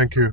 Thank you.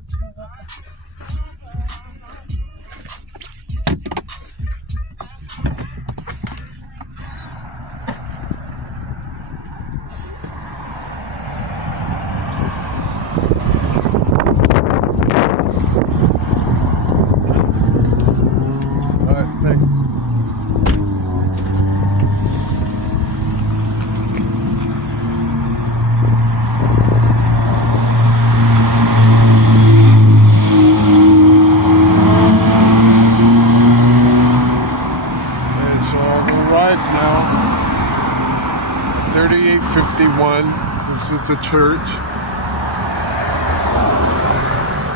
Now 3851. This is the church.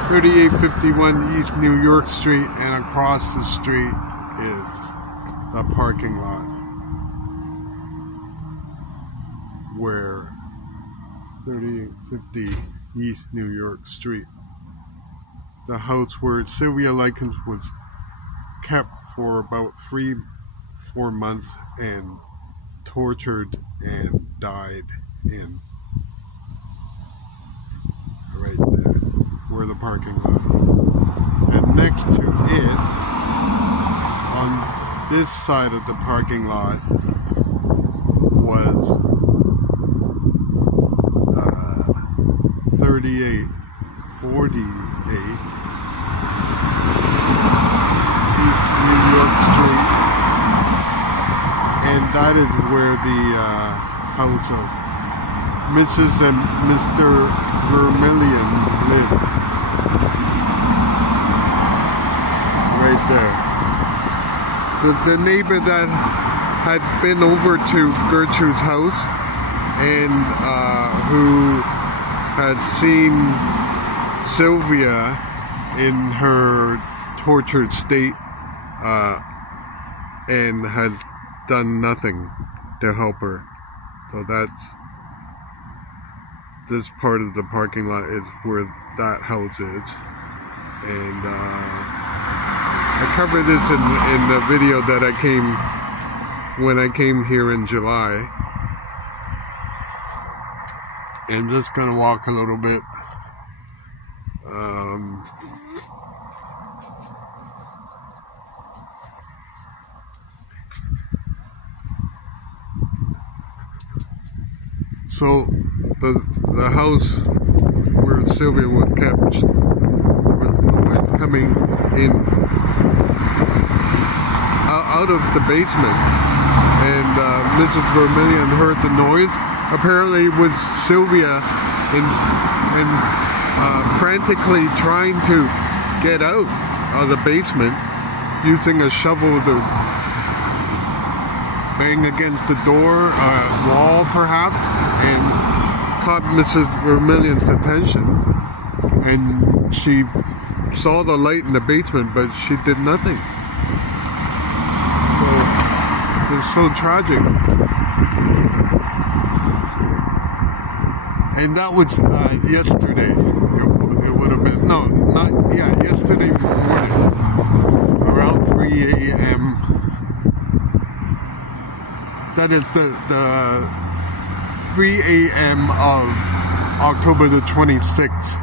3851 East New York Street, and across the street is the parking lot where 3850 East New York Street, the house where Sylvia Likens was kept for about 4 months and tortured and died in. Right there, where the parking lot. And next to it, on this side of the parking lot, was 3848 East New York Street. And that is where the house of Mrs. and Mr. Vermillion lived. Right there. The neighbor that had been over to Gertrude's house and who had seen Sylvia in her tortured state and has done nothing to help her. So that's this part of the parking lot is where that house is. And I covered this in the video that I came when I came here in July. I'm just gonna walk a little bit. So the house where Sylvia was kept, there was noise coming in out of the basement, and Mrs. Vermillion heard the noise. Apparently it was Sylvia and frantically trying to get out of the basement using a shovel to bang against the door, wall perhaps, and caught Mrs. Vermillion's attention. And she saw the light in the basement, but she did nothing. So it's so tragic. And that was yesterday. It would have been, yesterday morning, around 3 a.m. That is the 3 a.m. of October the 26th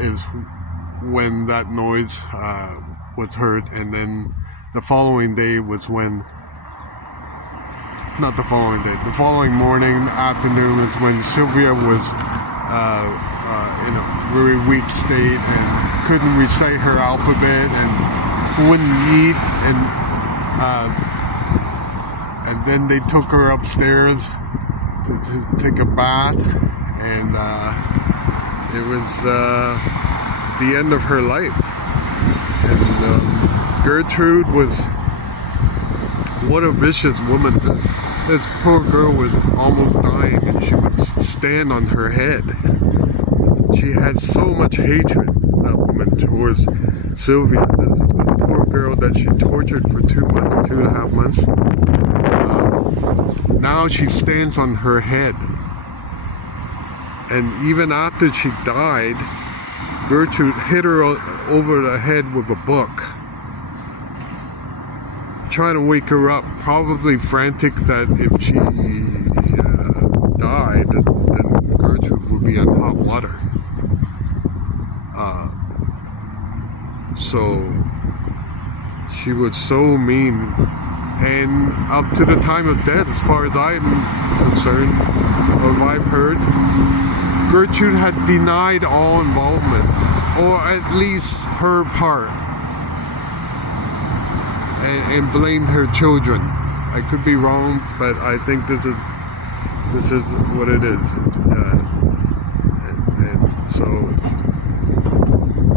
is when that noise was heard, and then the following day was when, not the following day, the following morning, afternoon is when Sylvia was in a very weak state and couldn't recite her alphabet and wouldn't eat, and then they took her upstairs to take a bath, and it was the end of her life. And Gertrude was, what a vicious woman. This poor girl was almost dying, and she would stand on her head. She had so much hatred, that woman, towards Sylvia, this poor girl that she tortured for 2.5 months. Now she stands on her head. And even after she died, Gertrude hit her over the head with a book, trying to wake her up, probably frantic that if she died, then Gertrude would be in hot water. So she was so mean, and up to the time of death, as far as I'm concerned, or I've heard, Gertrude had denied all involvement, or at least her part, and blamed her children. I could be wrong, but I think this is what it is.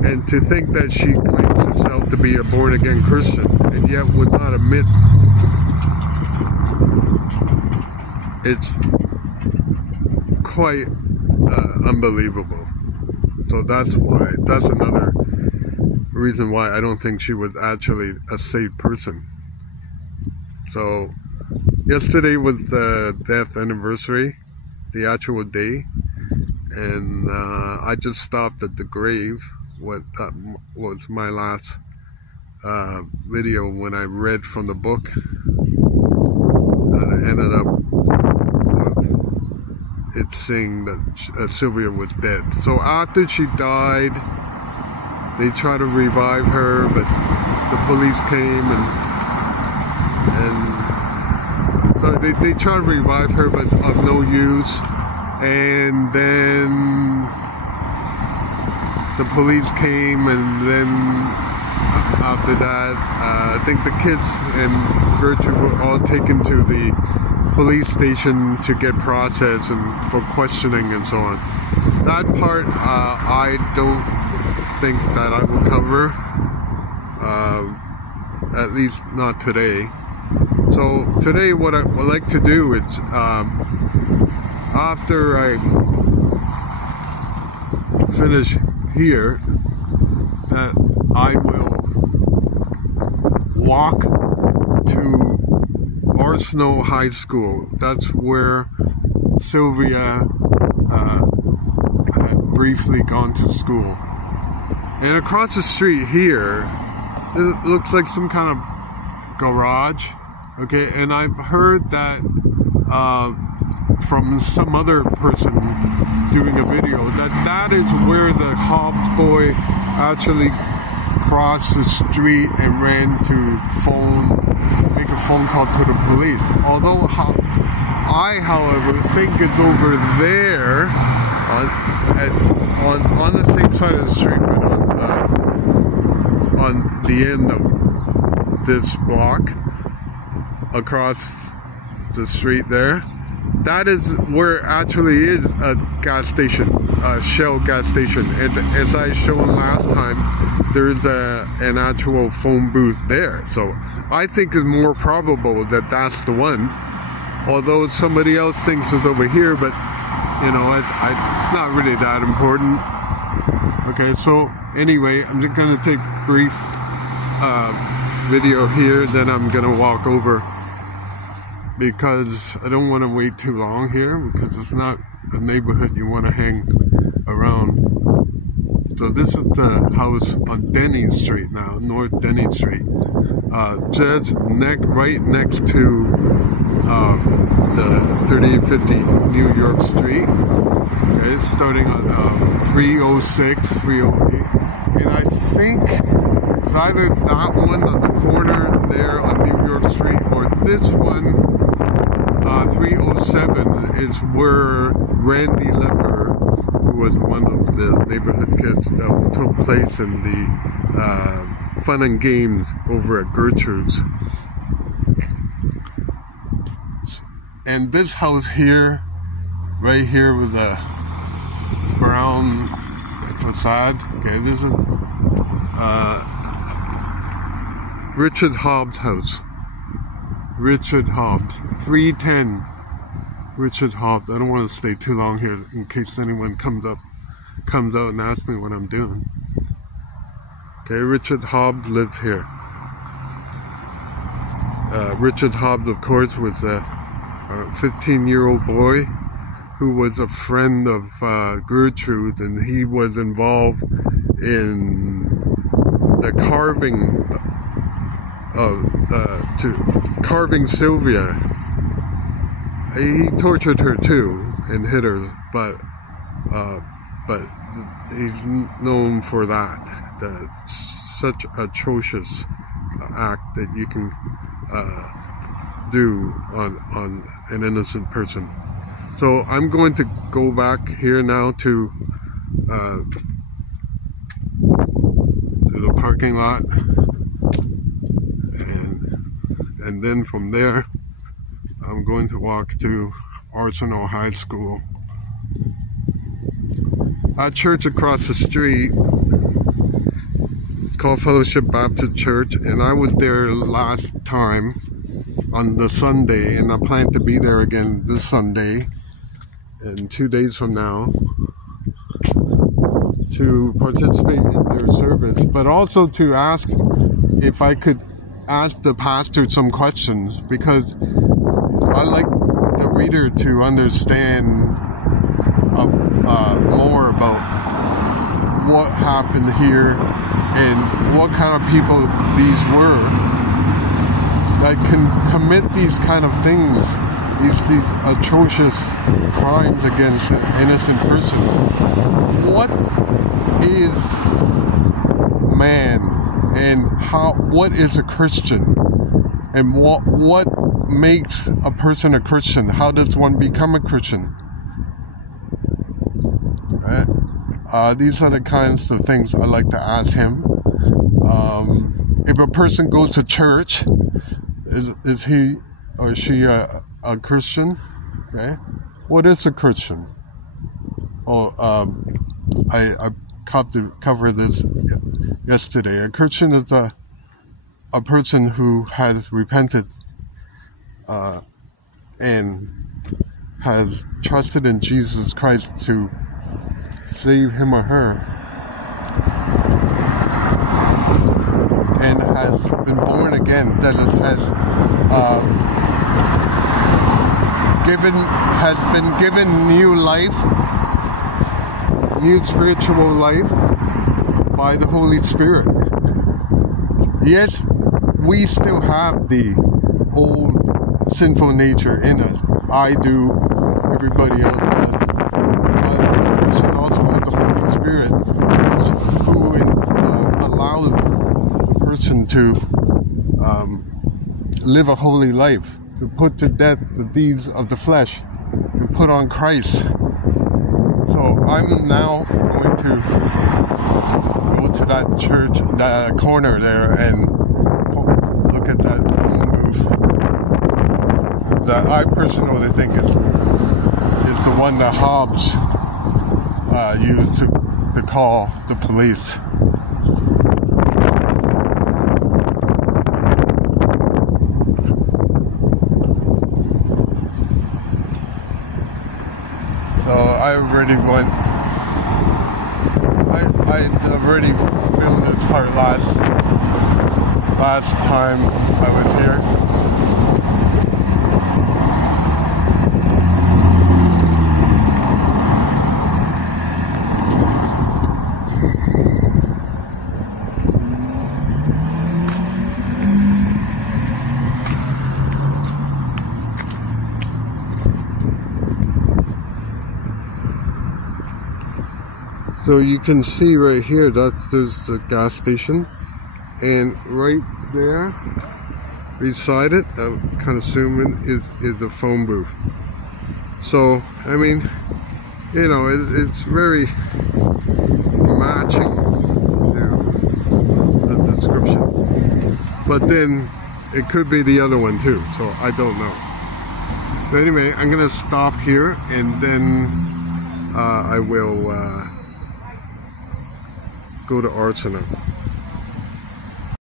And to think that she claims herself to be a born-again Christian and yet would not admit, it's quite unbelievable. So that's another reason why I don't think she was actually a saved person. So yesterday was the death anniversary, the actual day, and I just stopped at the grave. That was my last video when I read from the book, and I ended up with it saying that Sylvia was dead. So after she died, they tried to revive her, but the police came and so they tried to revive her, but of no use. And then the police came, and then after that, I think the kids and Gertrude were all taken to the police station to get processed and for questioning and so on. That part, I don't think that I will cover, at least not today. So today, what I would like to do is, after I finish here, that I will walk to Arsenal High School. That's where Sylvia had briefly gone to school. And across the street here, it looks like some kind of garage. Okay, and I've heard that from some other person doing a video that is where the Hobbs boy actually crossed the street and ran to make a phone call to the police. Although I, however, think it's over there on the same side of the street, but on the end of this block, across the street there. That is where actually is a gas station, a Shell gas station. And as I shown last time, there is an actual phone booth there. So I think it's more probable that that's the one. Although somebody else thinks it's over here, but you know, it's not really that important. Okay, so anyway, I'm just gonna take a brief video here, then I'm gonna walk over, because I don't want to wait too long here, because it's not a neighborhood you want to hang around. So this is the house on Denny Street now, North Denny Street, just right next to the 3850 New York Street. Okay, starting on 306, 308, and I think it's either that one on the corner there on New York Street, or this one. 307 is where Randy Lepper, who was one of the neighborhood kids that took place in the fun and games over at Gertrude's. And this house here, right here with a brown facade, okay, this is Richard Hobbs' house. Richard Hobbs, 310 Richard Hobbs. I don't want to stay too long here in case anyone comes out and asks me what I'm doing. Okay, Richard Hobbs lived here. Richard Hobbs, of course, was a 15-year-old boy who was a friend of Gertrude, and he was involved in the carving carving Sylvia. He tortured her too and hit her, but he's known for that. Such atrocious act that you can do on an innocent person. So I'm going to go back here now to the parking lot, and then from there I'm going to walk to Arsenal High School. A church across the street, it's called Fellowship Baptist Church, and I was there last time on the Sunday, and I plan to be there again this Sunday and 2 days from now to participate in their service, but also to ask if I could ask the pastor some questions, because I like the reader to understand more about what happened here and what kind of people these were that can commit these kind of things, these atrocious crimes against an innocent person. What is man, and what is a Christian, and what makes a person a Christian? How does one become a Christian? Right? These are the kinds of things I like to ask him. If a person goes to church, is he or she a Christian? Okay. What is a Christian? I covered this yesterday. A Christian is a person who has repented and has trusted in Jesus Christ to save him or her, and has been born again. That is, has been given new life, new spiritual life by the Holy Spirit. Yes, we still have the old sinful nature in us. I do, everybody else does. But the person also has the Holy Spirit, who allows the person to live a holy life, to put to death the deeds of the flesh, to put on Christ. So I'm now going to go to that church, that corner there, and look at that phone booth that I personally think is the one that Hobbes used to call the police. So I already went. I already filmed this part last time I was here. So you can see right here, there's the gas station, and right there, beside it, I'm kind of zooming, is the phone booth. So, I mean, you know, it's very matching to the description. But then, it could be the other one too, so I don't know. But anyway, I'm going to stop here, and then I will go to Arsenal.